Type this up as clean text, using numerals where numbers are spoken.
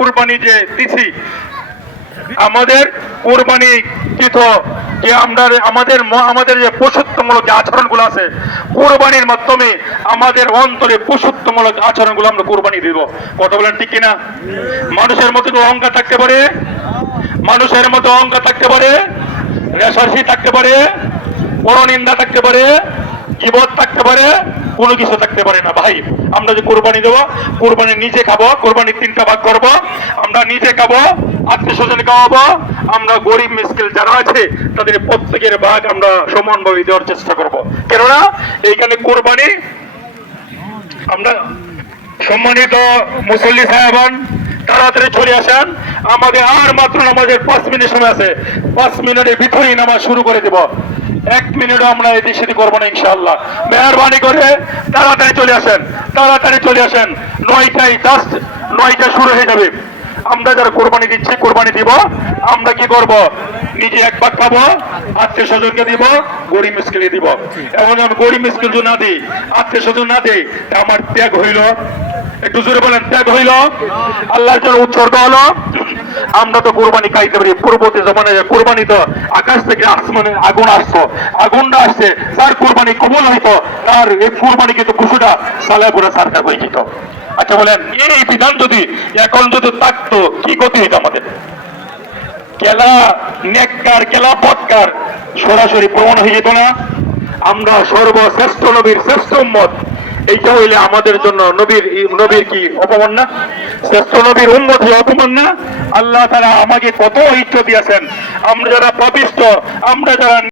কুরবানি যে দিছি, আমাদের কুরবানি কৃত যে আমরা আমাদের যে পশুত্বমূলক যে আচরণগুলো আছে, কুরবানির মাধ্যমে আমাদের অন্তরে পশুত্বমূলক আচরণগুলো আমরা কুরবানি দিব। কথা বলেন ঠিক কিনা? মানুষের মধ্যে অহংকার থাকতে পারে, মানুষের মধ্যে অহংকার থাকতে পারে, রেশারেশি থাকতে পারে, পরনিন্দা থাকতে পারে, গীবত থাকতে পারে, কোনো কিছু থাকতে পারে না। ভাই, আমরা যে কোরবানি দেবো, কোরবানি নিজে খাবো, কোরবানির 3টা ভাগ করবো। আমরা নিজে খাবো, আত্মীয় স্বজন খাওয়াবো, আমরা গরিব মিসকিল যারা আছে তাদের প্রত্যেকের ভাগ আমরা সমানভাবে দেওয়ার চেষ্টা করব। কেননা এইখানে কোরবানি আমরা সম্মানিত মুসল্লি সাহেবান তাড়াতাড়ি চলে আসেন। আমাদের আর মাত্র নামাজের 5 মিনিট সময় আছে, 5 মিনিটের ভিতরেই নামাজ শুরু করে দেব। 1 মিনিটও আমরা এদিক সেদিক করবো না ইনশাআল্লাহ। মেহরবানি করে তাড়াতাড়ি চলে আসেন, তাড়াতাড়ি চলে আসেন। 9টায় জাস্ট 9টা শুরু হয়ে যাবে। আমরা যারা কোরবানি দিচ্ছি, কোরবানি দিব, আমরা কি করব? নিজে 1 ভাগ খাবো, আত্মীয় স্বজনকে দিব, গরিব মিসকিনকে দিব। এমন আমি গরিব মিসকিন না দিই, আত্মীয় স্বজন না দিই, আমার ত্যাগ হইল। একটু জোরে বলেন, ত্যাগ হইল, আল্লাহর জন্য উৎসর্গ হলো। আমরা তো কোরবানি খাইতে পারি। পূর্ববর্তী জমানায় কোরবানি তো আকাশ থেকে আসমানে আগুন আসতো, আগুনটা আসছে, যার কোরবানি কবুল হইতো তার এই কোরবানি কিন্তু পশুটা সালায় পুরো সার্থক হয়ে যেত। আচ্ছা বলেন, এই বিধান যদি এখন যদি থাকতো কি গতি হইতো আমাদের? কেলা নেককার, কেলা পটকার সরাসরি প্রমাণ হয়ে যেত না? আমরা সর্বশ্রেষ্ঠ নবীর শ্রেষ্ঠ উম্মত, এইটা হইলে আমাদের জন্য নবীর কি অপমান না? শ্রেষ্ঠ নবীর উম্মত অপমান না? আল্লাহ তাআলা আমাকে কত ইজ্জত দিয়েছেন। আমরা যারা পাপিষ্ঠ, আমরা যারা